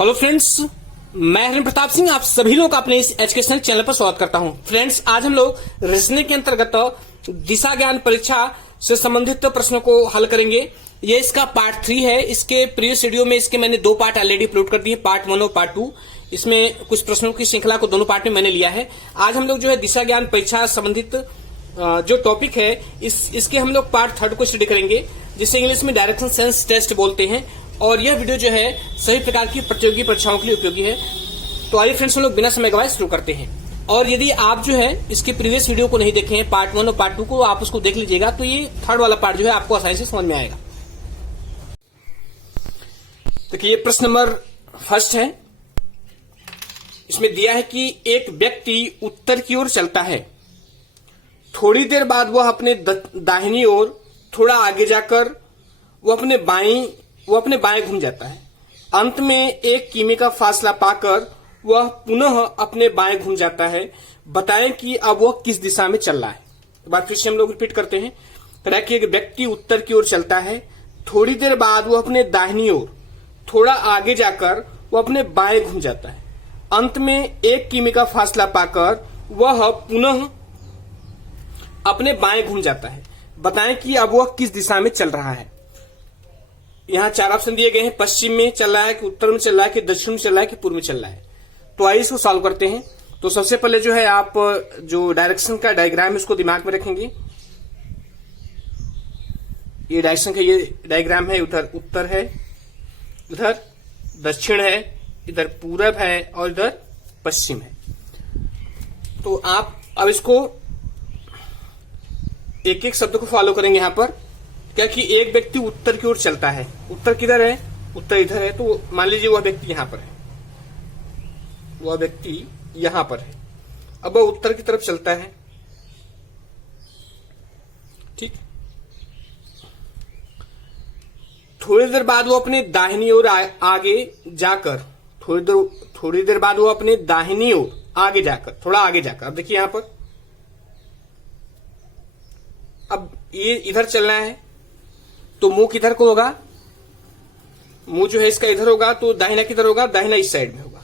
Hello friends, मैं हरिन प्रताप सिंह आप सभी लोग अपने इस एजुकेशनल चैनल पर स्वागत करता हूं। फ्रेंड्स, आज हम लोग रीजनिंग के अंतर्गत दिशा ज्ञान परीक्षा से संबंधित प्रश्नों को हल करेंगे। ये इसका पार्ट 3 है। इसके प्रीवियस वीडियो में इसके मैंने 2 पार्ट ऑलरेडी अपलोड कर दिए, पार्ट 1 और पार्ट 2। इसमें कुछ प्रश्नों की श्रृंखला को दोनों पार्ट में मैंने लिया है। आज हम लोग जो है दिशा ज्ञान परीक्षा संबंधित जो टॉपिक है इसके हम लोग पार्ट 3 को स्टडी करेंगे, जिसे इंग्लिश में डायरेक्शन सेंस टेस्ट बोलते हैं। और यह वीडियो जो है सभी प्रकार की प्रतियोगी परीक्षाओं के लिए उपयोगी है। तो आइए फ्रेंड्स, हम लोग बिना समय गवाए शुरू करते हैं। और यदि आप जो है इसके प्रीवियस वीडियो को नहीं देखे हैं, पार्ट 1 और पार्ट 2 को, आप उसको देख लीजिएगा, तो ये थर्ड वाला पार्ट जो है आपको आसानी से समझ में आएगा। देखिए, प्रश्न नंबर 1 है। इसमें दिया है कि एक व्यक्ति उत्तर की ओर चलता है। थोड़ी देर बाद वह अपने दाहिनी ओर थोड़ा आगे जाकर वो अपने बाएं घूम जाता है। अंत में 1 किमी का फासला पाकर वह पुनः अपने बाएं घूम जाता है। बताएं कि अब वह किस दिशा में चल रहा है। एक बार फिर से हम लोग रिपीट करते हैं। तरह कि एक व्यक्ति उत्तर की ओर चलता है। थोड़ी देर बाद वह अपने दाहिनी ओर थोड़ा आगे जाकर वह अपने बाएं घूम जाता है। अंत में 1 किमी का फासला पाकर वह पुनः अपने बाएं घूम जाता है। बताएं कि अब वह किस दिशा में चल रहा है। यहाँ 4 ऑप्शन दिए गए हैं। पश्चिम में चल रहा है कि उत्तर में चल रहा है कि दक्षिण में चल रहा है कि पूर्व में चल रहा है। तो आइए इसको सॉल्व करते हैं। तो सबसे पहले जो है आप जो डायरेक्शन का डायग्राम है उसको दिमाग में रखेंगे। ये डायरेक्शन का ये डायग्राम है। उधर उत्तर है, उधर दक्षिण है, इधर पूरब है और इधर पश्चिम है। तो आप अब इसको एक एक शब्द को फॉलो करेंगे। यहां पर क्या कि एक व्यक्ति उत्तर की ओर चलता है। उत्तर किधर है? उत्तर इधर है। तो मान लीजिए वह व्यक्ति यहां पर है, वह व्यक्ति यहां पर है। अब वह उत्तर की तरफ चलता है। ठीक। थोड़ी देर बाद वो अपने दाहिनी ओर आगे जाकर थोड़ी देर बाद वो अपने दाहिनी ओर आगे जाकर थोड़ा आगे जाकर, अब देखिए यहां पर, अब ये इधर चलना है तो मुंह किधर को होगा? मुंह जो है इसका इधर होगा। तो दाहिना किधर होगा? दाहिना इस साइड में होगा।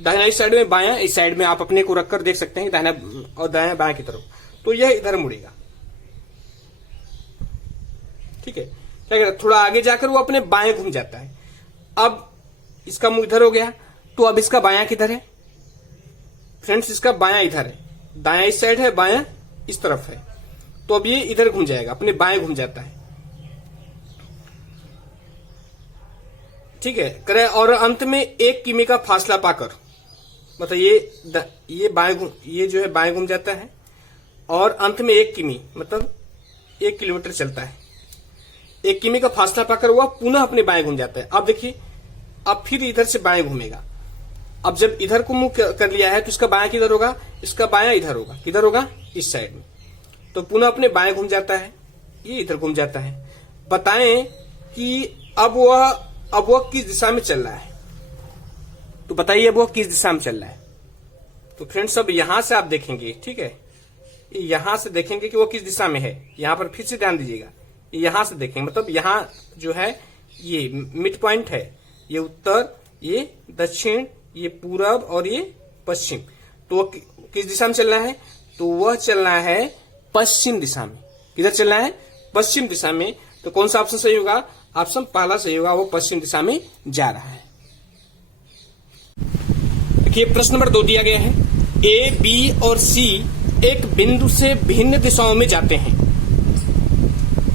दाहिना इस साइड में, बायां इस साइड में। आप अपने को रखकर देख सकते हैं दाहिना और दायां बायां की तरफ। तो यह इधर मुड़ेगा। ठीक है। क्या करें? थोड़ा आगे जाकर वो अपने बाएं घूम जाता है। अब इसका मुंह इधर हो गया। तो अब इसका बायां किधर है? फ्रेंड्स, इसका बायां इधर है। दायां इस साइड है, बायां इस तरफ है। तो अब ये इधर घूम जाएगा, अपने बाएं घूम जाता है। ठीक है। करे और अंत में 1 किमी का फासला पाकर, मतलब ये जो है बाएं घूम जाता है और अंत में 1 किमी मतलब 1 किलोमीटर चलता है। 1 किमी का फासला पाकर वह पुनः अपने बाएं घूम जाता है। अब देखिए, अब फिर इधर से बाएं घूमेगा। अब जब इधर को मुंह कर लिया है तो इसका बायां किधर होगा? इसका बायां इधर होगा। किधर होगा? इस साइड में। तो पुनः अपने बाएं घूम जाता है, ये इधर घूम जाता है। बताएं कि अब वह किस दिशा में चल रहा है। तो बताइए अब वह किस दिशा में चल रहा है। तो फ्रेंड्स, अब यहां से आप देखेंगे। ठीक है, यहां से देखेंगे कि वो किस दिशा में है। यहां पर फिर से ध्यान दीजिएगा। यहां से देखेंगे, मतलब यहां जो है ये मिड पॉइंट है। ये उत्तर, ये दक्षिण, ये पूरब और ये पश्चिम। तो वह किस दिशा में चल रहा है? तो वह चलना है पश्चिम दिशा में। किधर चलना है? पश्चिम दिशा में। तो कौन सा ऑप्शन सही होगा? ऑप्शन पहला सही होगा, वो पश्चिम दिशा में जा रहा है। देखिए, प्रश्न नंबर 2 दिया गया है। ए, बी और सी एक बिंदु से भिन्न दिशाओं में जाते हैं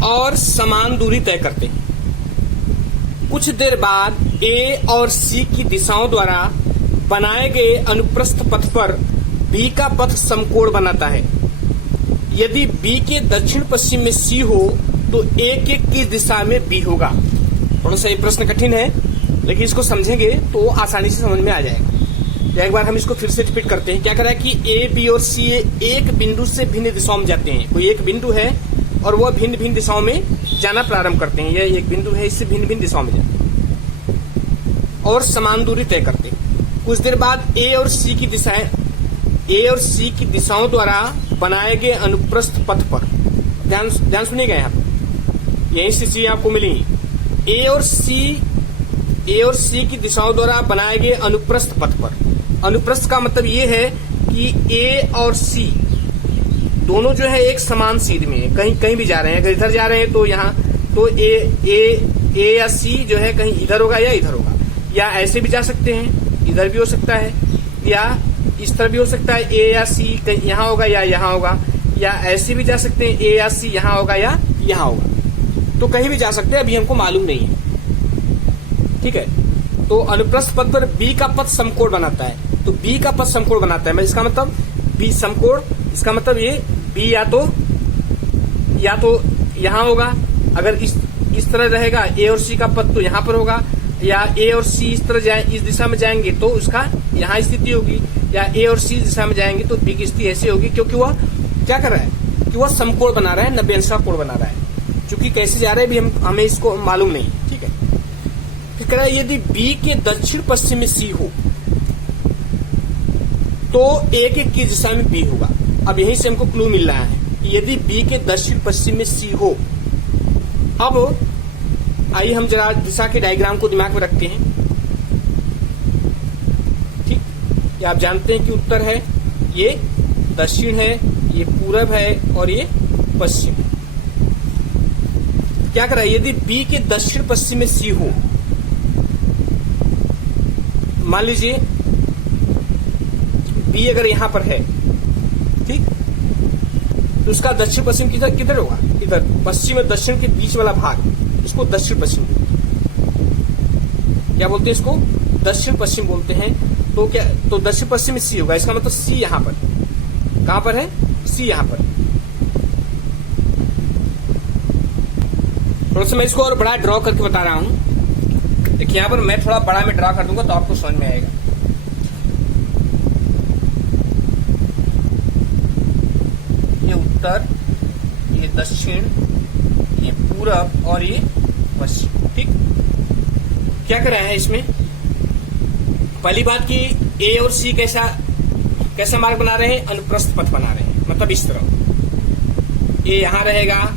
और समान दूरी तय करते हैं। कुछ देर बाद ए और सी की दिशाओं द्वारा बनाए गए अनुप्रस्थ पथ पर बी का पथ समकोण बनाता है। यदि बी के दक्षिण पश्चिम में सी हो तो ए के किस दिशा में बी होगा? थोड़ा सा ये प्रश्न कठिन है, लेकिन इसको समझेंगे तो आसानी से समझ में आ जाएगा। एक बार हम इसको फिर से रिपीट करते हैं। क्या कह रहा है कि ए, बी और सी एक बिंदु से भिन्न दिशाओं में जाते हैं। कोई एक बिंदु है और वह भिन्न भिन्न दिशाओं में जाना प्रारंभ करते हैं। यह एक बिंदु है, इससे भिन्न भिन्न दिशाओं में जाते हैं और समान दूरी तय करते हैं। कुछ देर बाद ए और सी की दिशाओं द्वारा बनाए गए अनुप्रस्थ पथ पर, ध्यान सुनिएगा, यहाँ यही से चीजें आपको मिलेंगी। ए और सी ए और सी की दिशाओं द्वारा बनाए गए अनुप्रस्थ पथ पर। अनुप्रस्थ का मतलब ये है कि ए और सी दोनों जो है एक समान सीध में है, कहीं कहीं भी जा रहे हैं। अगर इधर जा रहे हैं तो यहाँ तो ए या सी जो है कहीं इधर होगा या इधर होगा, या ऐसे भी जा सकते हैं, इधर भी हो सकता है, या इस तरह भी हो सकता है। ए या सी कहीं यहाँ होगा या यहाँ होगा, या ऐसे भी जा सकते हैं, ए या सी यहाँ होगा या यहाँ होगा। तो कहीं भी जा सकते हैं, अभी हमको मालूम नहीं है। ठीक है, तो अनुप्रस्थ पथ पर बी का पथ समकोण बनाता है। तो बी का पथ समकोण बनाता है, इसका मतलब बी समकोण, इसका मतलब ये बी या तो यहाँ होगा, अगर इस तरह रहेगा ए और सी का पथ तो यहाँ पर होगा, या ए और सी इस तरह इस दिशा में जाएंगे तो उसका यहाँ स्थिति होगी, या ए और सी दिशा में जाएंगे तो बी की स्थिति ऐसी होगी, क्योंकि वह क्या कर रहा है कि वह समकोण बना रहा है, 90 अंश का कोण बना रहा है। चूंकि कैसे जा रहा है भी हमें इसको मालूम नहीं। ठीक है, फिर कह रहा है यदि बी के दक्षिण पश्चिम में सी हो तो ए के किस दिशा में बी होगा। अब यहीं से हमको क्लू मिल रहा है, यदि बी के दक्षिण पश्चिम में सी हो। अब आइए हम जरा दिशा के डायग्राम को दिमाग में रखते हैं। ठीक, ये आप जानते हैं कि उत्तर है, ये दक्षिण है, ये पूरब है और ये पश्चिम है। क्या कर रहा है, यदि बी के दक्षिण पश्चिम में सी हो, मान लीजिए बी अगर यहां पर है, ठीक, तो उसका दक्षिण पश्चिम किधर होगा, इधर। पश्चिम और दक्षिण के बीच वाला भाग, इसको दक्षिण पश्चिम क्या बोलते हैं, इसको दक्षिण पश्चिम बोलते हैं। तो क्या, तो दक्षिण पश्चिम में सी होगा, इसका मतलब सी यहां पर, कहां पर है, सी यहां पर। थोड़ा सा मैं इसको और बड़ा ड्रॉ करके बता रहा हूं। देखिए यहां पर मैं थोड़ा बड़ा में ड्रॉ कर दूंगा तो आपको समझ में आएगा। ये उत्तर, ये दक्षिण, ये पूरब और ये पश्चिम। ठीक, क्या कर रहे हैं इसमें, पहली बात की ए और सी कैसा मार्ग बना रहे हैं, अनुप्रस्थ पथ बना रहे हैं। मतलब इस तरह ए यहां रहेगा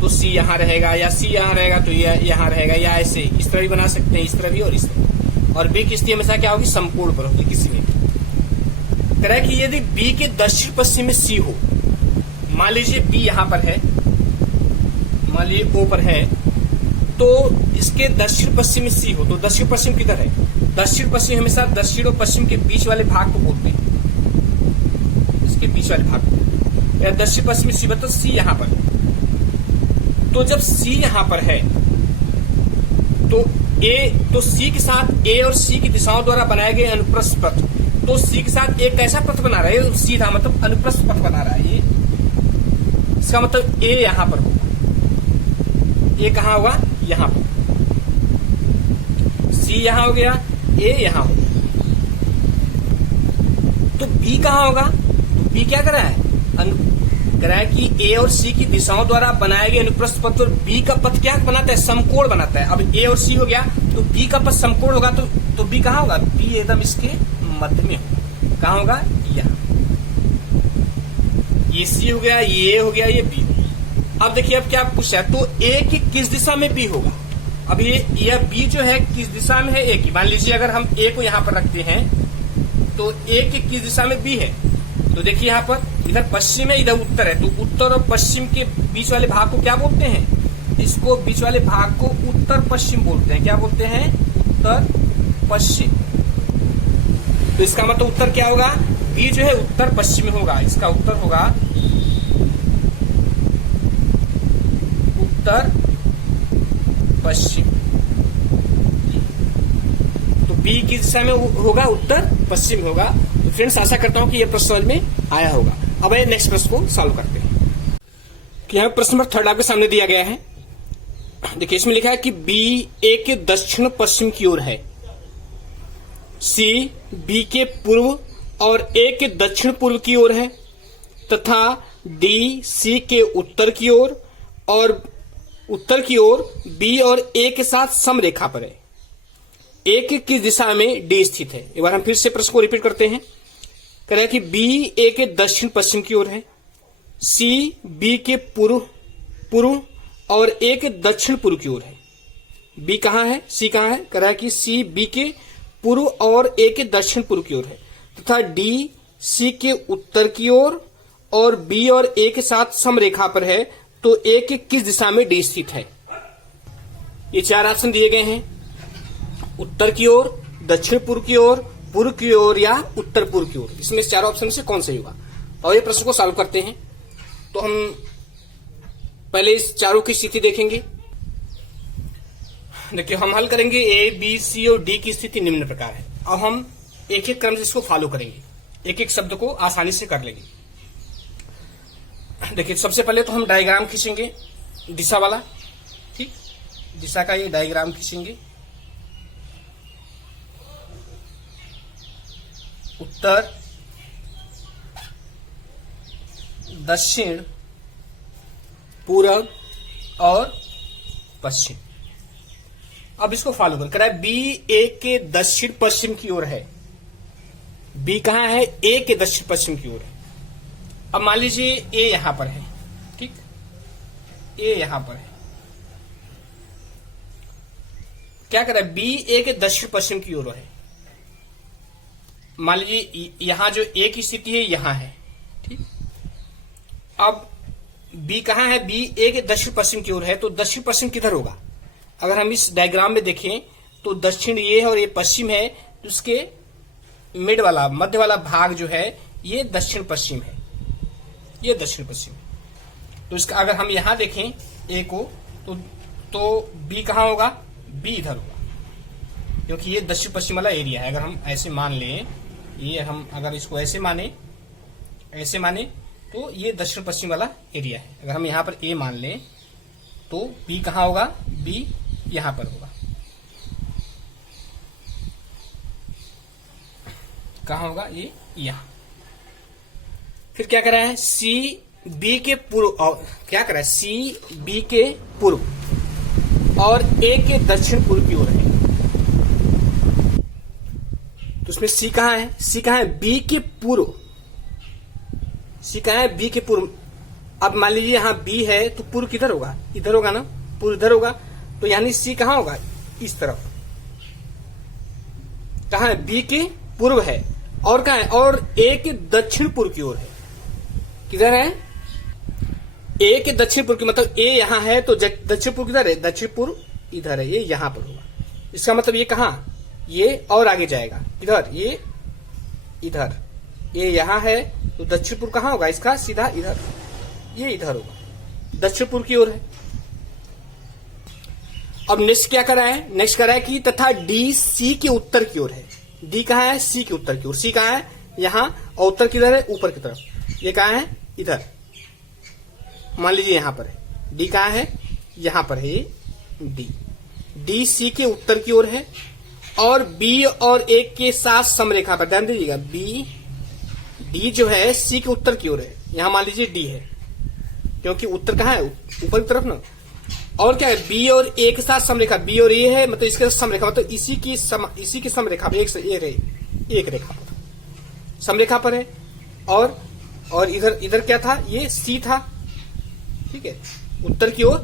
तो सी यहां रहेगा, या सी यहां रहेगा तो ये यहां रहेगा, या ऐसे इस तरह भी बना सकते हैं, इस तरह भी और इस तरह। और बी की स्थिति हमेशा क्या होगी, समकोण पर होगी किसी में भी। कह रहा है कि यदि बी के दक्षिण पश्चिम में सी हो, मान लीजिए बी यहां पर है, मान लीजिए ओ पर है, तो इसके दक्षिण पश्चिम में सी हो, तो दक्षिण पश्चिम किधर है, दक्षिण पश्चिम हमेशा दक्षिण और पश्चिम के बीच वाले भाग को बोलते हैं, इसके बीच वाले भाग को। या दक्षिण पश्चिम में सी मतलब सी यहां पर, तो जब सी यहां पर है तो सी के साथ ए और सी की दिशाओं द्वारा बनाए गए अनुप्रस्थ पथ, तो सी के साथ एक कैसा पथ बना रहा है, सीधा मतलब अनुप्रस्थ पथ बना रहा है ये। इसका मतलब ए यहां पर होगा, ए कहां होगा, यहां पर, सी यहां हो गया, ए यहां हो गया। तो बी कहां होगा, तो बी क्या कर रहा है, कह रहा है कि ए और सी की दिशाओं द्वारा बनाए गए अनुप्रस्थ पथ और बी का पथ क्या बनाता है, समकोण बनाता है। अब ए और सी हो गया तो बी का पथ समकोण होगा, तो बी कहां होगा, बी एकदम इसके मध्य में होगा। कहां होगा, यहां। ये सी हो गया, ये ए हो गया, ये बी हो गया। अब देखिए अब क्या पूछा है, तो ए की किस दिशा में बी होगा। अब ये बी जो है किस दिशा में है, ए की। मान लीजिए अगर हम ए को यहां पर रखते हैं तो ए की किस दिशा में बी है, तो देखिए यहां पर इधर पश्चिम है, इधर उत्तर है, तो उत्तर और पश्चिम के बीच वाले भाग को क्या बोलते हैं, इसको बीच वाले भाग को उत्तर पश्चिम बोलते हैं। क्या बोलते हैं, उत्तर पश्चिम। तो इसका मतलब उत्तर क्या होगा, बी जो है उत्तर पश्चिम में होगा, इसका उत्तर होगा उत्तर पश्चिम। तो बी किस दिशा में होगा, उत्तर पश्चिम होगा। तो फ्रेंड्स आशा करता हूं कि यह प्रश्न समझ में आया होगा। अब आइए नेक्स्ट प्रश्न को सॉल्व करते हैं। कि यहाँ प्रश्न नंबर 3 आपके सामने दिया गया है। देखिए इसमें लिखा है कि बी ए के दक्षिण पश्चिम की ओर है, सी बी के पूर्व और ए के दक्षिण पूर्व की ओर है, तथा डी सी के उत्तर की ओर और उत्तर की ओर बी और ए के साथ समरेखा पर है। ए के किस दिशा में डी स्थित है। एक बार हम फिर से प्रश्न को रिपीट करते हैं। कह रहा है कि बी ए के दक्षिण पश्चिम की ओर है, सी बी के पूर्व और ए के दक्षिण पूर्व की ओर है। बी कहाँ है, सी कहाँ है, कह रहा है कि सी बी के पूर्व और ए के दक्षिण पूर्व की ओर है तथा डी सी के उत्तर की ओर और बी और ए के साथ समरेखा पर है, तो ए के किस दिशा में डी स्थित है। ये 4 ऑप्शन दिए गए हैं, उत्तर की ओर, दक्षिण पूर्व की ओर या उत्तर पूर्व की ओर। इसमें से 4 ऑप्शन से कौन सही होगा। और ये प्रश्न को सॉल्व करते हैं तो हम पहले इस चारों की स्थिति देखेंगे। देखिए हम हल करेंगे, ए बी सी और डी की स्थिति निम्न प्रकार है। अब हम एक एक क्रम से इसको फॉलो करेंगे, एक एक शब्द को आसानी से कर लेंगे। देखिए सबसे पहले तो हम डायग्राम खींचेंगे दिशा वाला, ठीक, दिशा का ये डायग्राम खींचेंगे। उत्तर, दक्षिण, पूर्व और पश्चिम। अब इसको फॉलो कर रहा है, बी ए के दक्षिण पश्चिम की ओर है। बी कहां है, ए के दक्षिण पश्चिम की ओर है। अब मान लीजिए ए यहां पर है, ठीक, ए यहां पर है। क्या कर रहा है, बी ए के दक्षिण पश्चिम की ओर है। मान लीजिए यहां जो ए की स्थिति है यहां है, ठीक। अब बी कहां है, बी ए के दक्षिण पश्चिम की ओर है, तो दक्षिण पश्चिम किधर होगा। अगर हम इस डायग्राम में देखें तो दक्षिण ये है और ये पश्चिम है, तो उसके मिड वाला, मध्य वाला भाग जो है ये दक्षिण पश्चिम है, ये दक्षिण पश्चिम। तो इसका अगर हम यहां देखें ए को तो बी कहां होगा, बी इधर होगा, क्योंकि ये दक्षिण पश्चिम वाला एरिया है। अगर हम ऐसे मान लें, ये हम अगर इसको ऐसे माने तो ये दक्षिण पश्चिम वाला एरिया है। अगर हम यहां पर ए मान लें तो बी कहां होगा, बी यहां पर होगा। कहां होगा, ये यहां। फिर क्या कर रहा है, सी बी के पूर्व, और क्या कर रहा है, सी बी के पूर्व और ए के दक्षिण पूर्व की ओर है। तो उसमें सी कहां है, सी कहां है, बी के पूर्व, सी कहां है, बी के पूर्व। अब मान लीजिए यहां बी है तो पूर्व किधर होगा, इधर होगा ना, पूर्व इधर होगा, तो यानी सी कहां होगा, इस तरफ। कहां है, बी के पूर्व है और कहां है, और ए के दक्षिण पूर्व की ओर है। किधर है, ए के दक्षिण पूर्व की, मतलब ए यहां है तो दक्षिण पूर्व किधर है, दक्षिण पूर्व इधर है, ये यहां पर होगा। इसका मतलब ये कहां, ये और आगे जाएगा, इधर, ये इधर, ये यहां है तो दक्षिण पूर्व कहां होगा इसका, सीधा इधर, ये इधर होगा, दक्षिण पूर्व की ओर है। अब नेक्स्ट क्या कर रहा है, नेक्स्ट कर रहा है कि तथा डी सी के उत्तर की ओर है। डी कहां है, सी के उत्तर की ओर। सी कहां है, यहां, और उत्तर किधर है, ऊपर की तरफ। ये कहां है, इधर, मान लीजिए यहां पर है। डी कहां है, यहां पर है, ये डी। डी सी के उत्तर की ओर है और बी और ए के साथ समरेखा पर, ध्यान दीजिएगा, बी डी जो है सी के उत्तर की ओर है। यहां मान लीजिए डी है, क्योंकि उत्तर कहां है, ऊपर की तरफ ना। और क्या है, बी और ए के साथ समरेखा, बी और ए है, मतलब इसके समरेखा, मतलब इसी की समरेखा पर, एक रेखा पर समरेखा पर है। और इधर क्या था, ये सी था, ठीक है, उत्तर की ओर।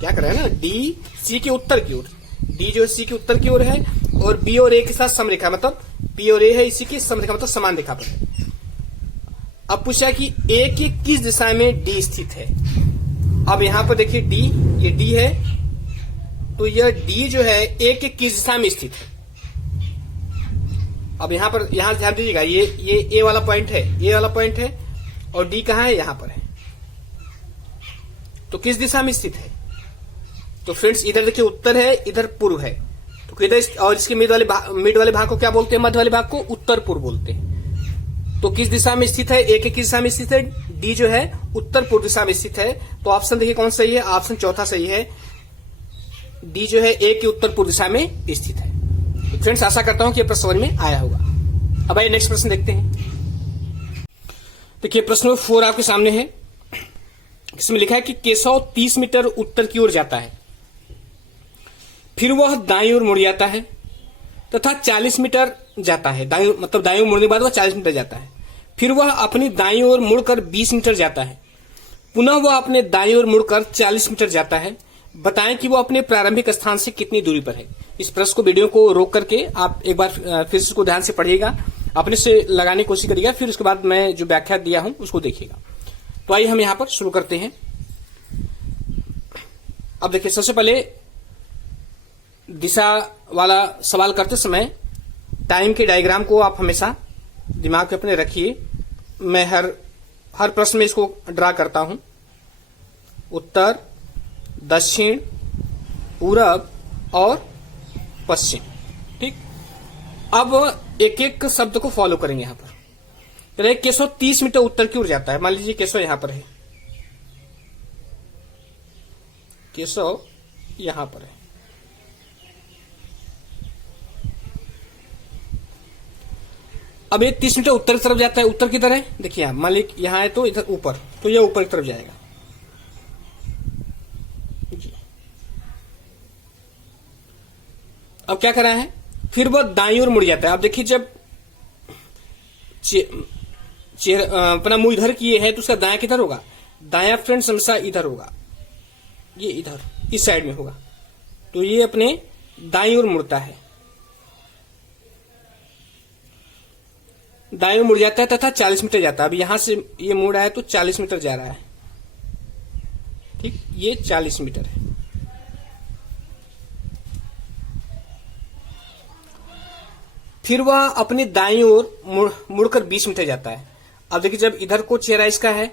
क्या कर रहा है ना, डी सी के उत्तर की ओर, डी जो है सी के उत्तर की ओर है और बी और ए के साथ समरेखा, मतलब बी और ए है इसी की समरेखा, मतलब समान रेखा पर है। अब पूछा कि ए के किस दिशा में डी स्थित है। अब यहां पर देखिए डी, ये डी है, तो यह डी जो है ए के किस दिशा में स्थित है। अब यहां ध्यान दीजिएगा, ये ए वाला पॉइंट है, ये वाला पॉइंट है, और डी कहां है, यहां पर है, तो किस दिशा में स्थित है। तो फ्रेंड्स इधर देखिए उत्तर है, इधर पूर्व है, तो किधर, और इसके मिड वाले भाग को क्या बोलते हैं, मध्य वाले भाग को उत्तर पूर्व बोलते हैं। तो किस दिशा में स्थित है, ए के किस दिशा में स्थित है, डी जो है उत्तर पूर्व दिशा में स्थित है। तो ऑप्शन देखिए कौन सही है, ऑप्शन चौथा सही है, डी जो है ए के उत्तर पूर्व दिशा में स्थित है। तो फ्रेंड्स आशा करता हूं कि यह प्रश्न समझ में आया होगा। अब आइए नेक्स्ट प्रश्न देखते हैं। देखिए प्रश्न नंबर 4 आपके सामने है। इसमें लिखा है कि केशव 30 मीटर उत्तर की ओर जाता है, फिर वह दाईं ओर मुड़ जाता है तथा 40 मीटर जाता है, मतलब दाईं ओर मुड़ने के बाद वह 40 मीटर जाता है। फिर वह अपनी दाईं ओर मुड़कर 20 मीटर जाता है, पुनः वह अपने दाईं ओर मुड़कर 40 मीटर जाता है। बताएं कि वो अपने प्रारंभिक स्थान से कितनी दूरी पर है। इस प्रश्न को, वीडियो को रोक करके आप एक बार फिर से इसको ध्यान से पढ़िएगा, अपने से लगाने की कोशिश करिएगा, फिर उसके बाद मैं जो व्याख्या दिया हूं उसको देखिएगा। तो आइए हम यहां पर शुरू करते हैं। अब देखिए, सबसे पहले दिशा वाला सवाल करते समय टाइम के डायग्राम को आप हमेशा दिमाग में अपने रखिए। मैं हर प्रश्न में इसको ड्रा करता हूं। उत्तर, दक्षिण, पूरब और पश्चिम। ठीक, अब एक एक शब्द को फॉलो करेंगे। यहां पर केशव 30 मीटर उत्तर की ओर जाता है। मान लीजिए केशव यहां पर है, केशव यहां पर है। अब ये 30 मीटर उत्तर की तरफ जाता है। उत्तर किधर है? देखिए मान लीजिए यहां है तो इधर ऊपर, तो ये ऊपर की तरफ जाएगा जी। अब क्या करा है, फिर वह दाईं ओर मुड़ जाता है। अब देखिए, जब अपना मुंह इधर किए है तो उसका दायां किधर होगा? दायां फ्रेंड्स हमेशा इधर होगा, ये इधर इस साइड में होगा। तो ये अपने दाईं ओर मुड़ता है, दाईं ओर मुड़ जाता है तथा 40 मीटर जाता है। अब यहां से ये मुड़ आया तो 40 मीटर जा रहा है। ठीक, ये 40 मीटर है। फिर वह अपनी दाईं ओर मुड़कर 20 मीटर जाता है। अब देखिए, जब इधर को चेहरा इसका है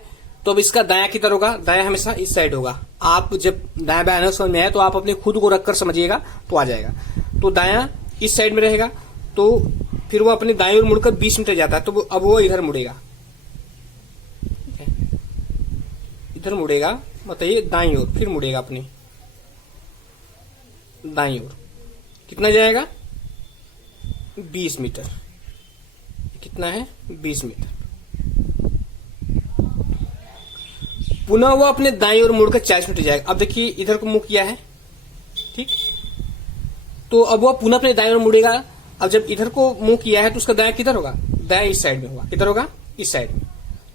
तो अब इसका दायां किधर होगा? दायां हमेशा इस साइड होगा। आप जब दायां बायां समझ में आए तो आप अपने खुद को रखकर समझिएगा तो आ जाएगा। तो दायां इस साइड में रहेगा, तो फिर वो अपनी दाईं ओर मुड़कर 20 मीटर जाता है। तो अब वो इधर मुड़ेगा, इधर मुड़ेगा, मतलब ये दाईं ओर, फिर मुड़ेगा अपनी दाईं ओर। कितना जाएगा? 20 मीटर। कितना है? 20 मीटर। पुनः वो अपने दाईं ओर मुड़कर 40 मीटर जाएगा। अब देखिए, इधर को मुंह किया है, ठीक, तो अब वो पुनः अपने दाईं ओर मुड़ेगा। अब जब इधर को मुंह किया है तो उसका दायां किधर होगा? दायां इस साइड में होगा। किधर होगा? इस साइड में।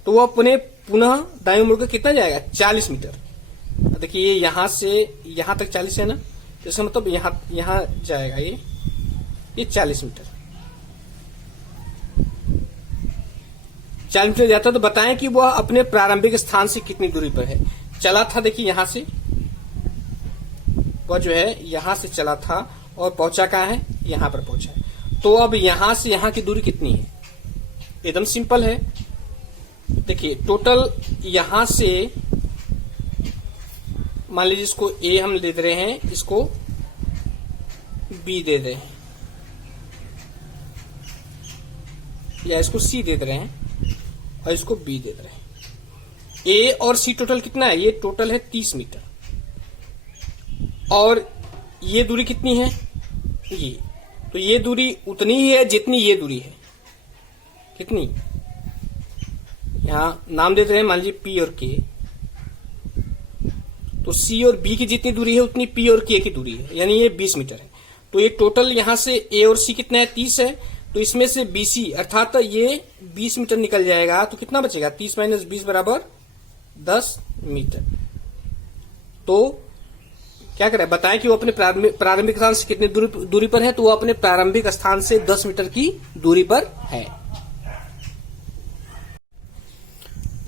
तो वो अपने पुनः दाईं ओर मुड़कर कितना जाएगा? 40 मीटर। देखिए, ये यहां से यहां तक 40 है ना, तो इसका मतलब यहां जाएगा ये 40 मीटर। 40 मीटर जाता है। तो बताएं कि वह अपने प्रारंभिक स्थान से कितनी दूरी पर है। चला था, देखिए यहां से वह जो है यहां से चला था और पहुंचा कहां है? यहां पर पहुंचा है। तो अब यहां से यहां की दूरी कितनी है? एकदम सिंपल है। देखिए, टोटल यहां से मान लीजिए इसको ए हम दे रहे हैं, इसको बी दे रहे हैं, या इसको सी दे रहे हैं और इसको बी दे रहे हैं। ए और सी टोटल कितना है? ये टोटल है 30 मीटर। और ये दूरी कितनी है? ये, तो ये दूरी उतनी ही है जितनी ये दूरी है। कितनी? यहां नाम देते हैं, मान लीजिए पी और के। तो सी और बी की जितनी दूरी है उतनी पी और के की दूरी है, यानी ये 20 मीटर है। तो ये टोटल यहां से ए और सी कितना है? 30 है। तो इसमें से बीसी अर्थात ये 20 मीटर निकल जाएगा। तो कितना बचेगा? 30 माइनस 20 बराबर 10 मीटर। तो क्या करें, बताएं कि वो अपने प्रारंभिक स्थान से कितनी दूरी पर है। तो वो अपने प्रारंभिक स्थान से 10 मीटर की दूरी पर है।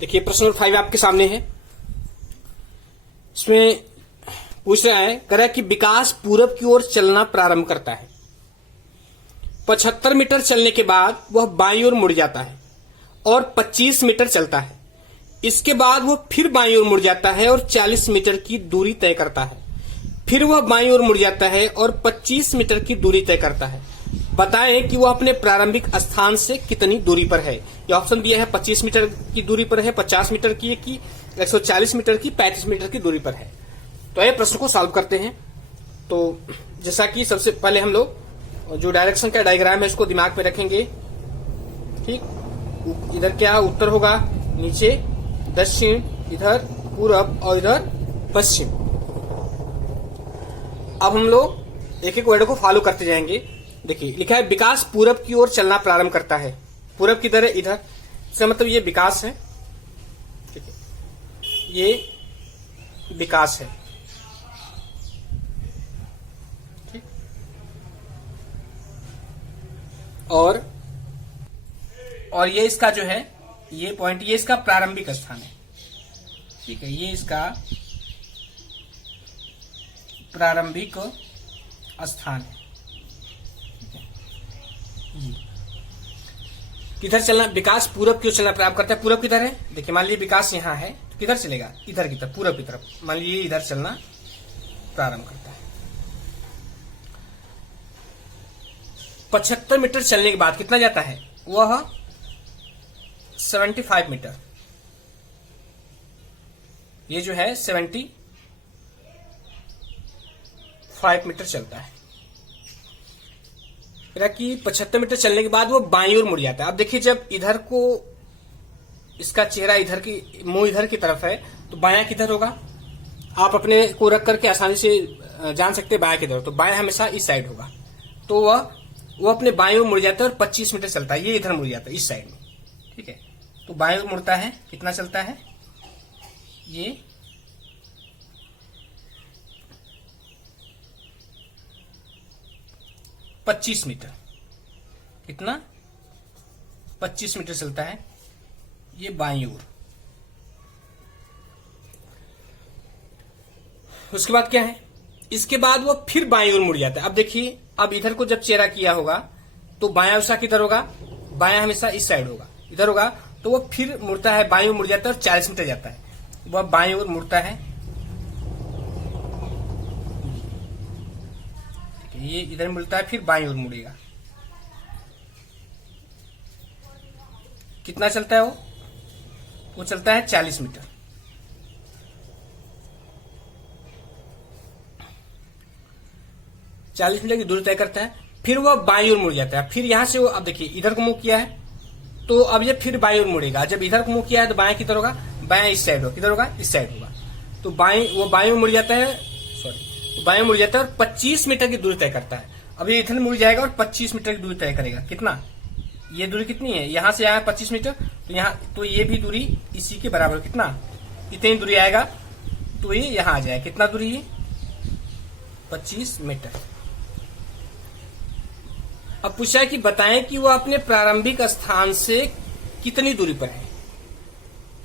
देखिए, प्रश्न नंबर 5 आपके सामने है। इसमें पूछ रहा है, कह रहा है कि विकास पूरब की ओर चलना प्रारंभ करता है। 75 मीटर चलने के बाद वह बाईं ओर मुड़ जाता है और 25 मीटर चलता है। इसके बाद वह फिर बाईं ओर मुड़ जाता है और 40 मीटर की दूरी तय करता है। फिर वह बाईं ओर मुड़ जाता है और 25 मीटर की दूरी तय करता है। बताएं कि वह अपने प्रारंभिक स्थान से कितनी दूरी पर है। यह ऑप्शन दिया है 25 मीटर की दूरी पर है, 50 मीटर की 140 मीटर की, 35 मीटर की दूरी पर है। तो ये प्रश्न को सॉल्व करते हैं। तो जैसा कि सबसे पहले हम लोग जो डायरेक्शन का डायग्राम है इसको दिमाग में रखेंगे। ठीक, इधर क्या उत्तर होगा, नीचे दक्षिण, इधर पूरब और इधर पश्चिम। अब हम लोग एक एक वर्ड को फॉलो करते जाएंगे। देखिए, लिखा है विकास पूरब की ओर चलना प्रारंभ करता है। पूरब किधर है? इधर। इसका मतलब ये विकास है। ठीक है, ये विकास है। और ये इसका जो है ये पॉइंट, ये इसका प्रारंभिक स्थान है। ठीक है, ये इसका प्रारंभिक स्थान है। किधर चलना, विकास पूरब क्यों चलना प्रारंभ करता है? पूरब किधर है? देखिए मान लीजिए विकास यहाँ है तो किधर चलेगा? इधर की तरफ, पूरब की तरफ। मान लीजिए इधर चलना प्रारंभ करता है। 75 मीटर चलने के बाद कितना जाता है? वह 75 मीटर, ये जो है 75 मीटर चलता है। कि 75 मीटर चलने के बाद वो बाईं ओर मुड़ जाता है। अब देखिए जब इधर को, इसका चेहरा इधर की, मुंह इधर की तरफ है तो बायां किधर होगा? आप अपने को रख करके आसानी से जान सकते हैं बायां किधर। तो बायां हमेशा इस साइड होगा, तो वो अपने बाईं ओर मुड़ जाता है और 25 मीटर चलता है। ये इधर मुड़ जाता है इस साइड में। ठीक है, तो बाईं ओर मुड़ता है, कितना चलता है? ये 25 मीटर। कितना? 25 मीटर चलता है ये बाईं ओर। उसके बाद क्या है? इसके बाद वो फिर बाईं ओर मुड़ जाता है। अब देखिए, अब इधर को जब चेहरा किया होगा तो बायां उसका किधर होगा? बायां हमेशा इस साइड होगा, इधर होगा। तो वो फिर मुड़ता है, बाईं ओर मुड़ जाता है और 40 मीटर जाता है। वह बाईं ओर मुड़ता है, ये इधर मुड़ता है, फिर बाईं ओर मुड़ेगा। कितना चलता है वो चलता है 40 मीटर। चालीस मीटर की दूरी तय करता है। फिर वह बाईं ओर मुड़ जाता है। फिर यहां से वो, अब देखिए इधर को मुंह किया है तो अब ये फिर बाईं ओर मुड़ेगा। जब इधर को मुंह किया है तो बायां किधर होगा? बायां इस साइड होगा, किधर होगा? इस साइड होगा। तो वो बाईं ओर मुड़ जाता है, तो बाएं मुड़ जाता है और 25 मीटर की दूरी तय करता है। अब ये इधर मुड़ जाएगा और 25 मीटर की दूरी तय करेगा। कितना? ये दूरी कितनी है? यहां से आया 25 मीटर, तो यहाँ, तो ये भी दूरी इसी के बराबर। कितना? इतनी दूरी आएगा तो ये यहां आ जाएगा। कितना दूरी है? 25 मीटर। अब पूछा है कि बताएं कि वो अपने प्रारंभिक स्थान से कितनी दूरी पर है।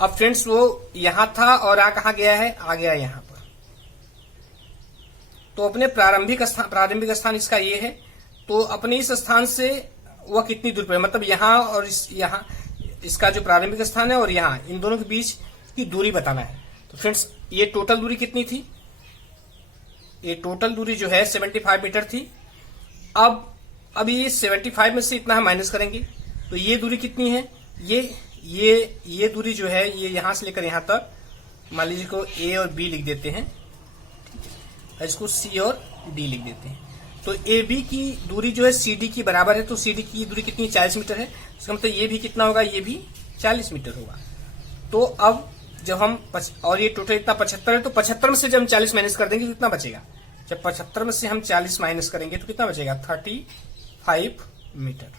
अब फ्रेंड्स वो यहां था और कहा गया है? आ गया यहां पर। तो अपने प्रारंभिक स्थान इसका ये है। तो अपने इस स्थान से वह कितनी दूर पर है, मतलब यहां और यहां, इसका जो प्रारंभिक स्थान है और यहां, इन दोनों के बीच की दूरी बताना है। तो फ्रेंड्स ये टोटल दूरी कितनी थी? ये टोटल दूरी जो है 75 मीटर थी। अब ये 75 में से इतना हम माइनस करेंगे तो ये दूरी कितनी है? ये दूरी जो है ये यहां से लेकर यहां तक, मान लीजिए को ए और बी लिख देते हैं, इसको सी और डी लिख देते हैं। तो ए बी की दूरी जो है सी डी की बराबर है। तो सी डी की दूरी कितनी? 40 मीटर है। इसका मतलब ये भी कितना होगा? ये भी 40 मीटर होगा। तो अब जब हम और ये टोटल इतना 75 है, तो 75 में से जब हम 40 माइनस कर देंगे तो कितना बचेगा? जब 75 में से हम 40 माइनस करेंगे तो कितना बचेगा? 35 मीटर।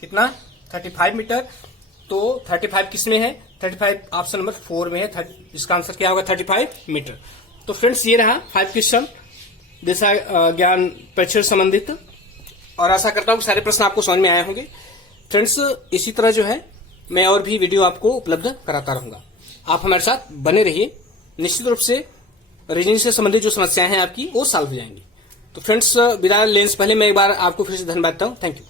कितना? 35 मीटर। तो 35 किस में है? 35 ऑप्शन नंबर 4 में है। इसका आंसर क्या होगा? 35 मीटर। तो फ्रेंड्स ये रहा 5 क्वेश्चन दिशा ज्ञान परीक्षा संबंधित, और आशा करता हूं कि सारे प्रश्न आपको समझ में आए होंगे। फ्रेंड्स इसी तरह जो है मैं और भी वीडियो आपको उपलब्ध कराता रहूंगा। आप हमारे साथ बने रहिए। निश्चित रूप से रीजनिंग से संबंधित जो समस्याएं हैं आपकी वो सॉल्व हो जाएंगी। तो फ्रेंड्स विदा लेने से पहले मैं एक बार आपको फिर से धन्यवाद देता हूं। Thank you.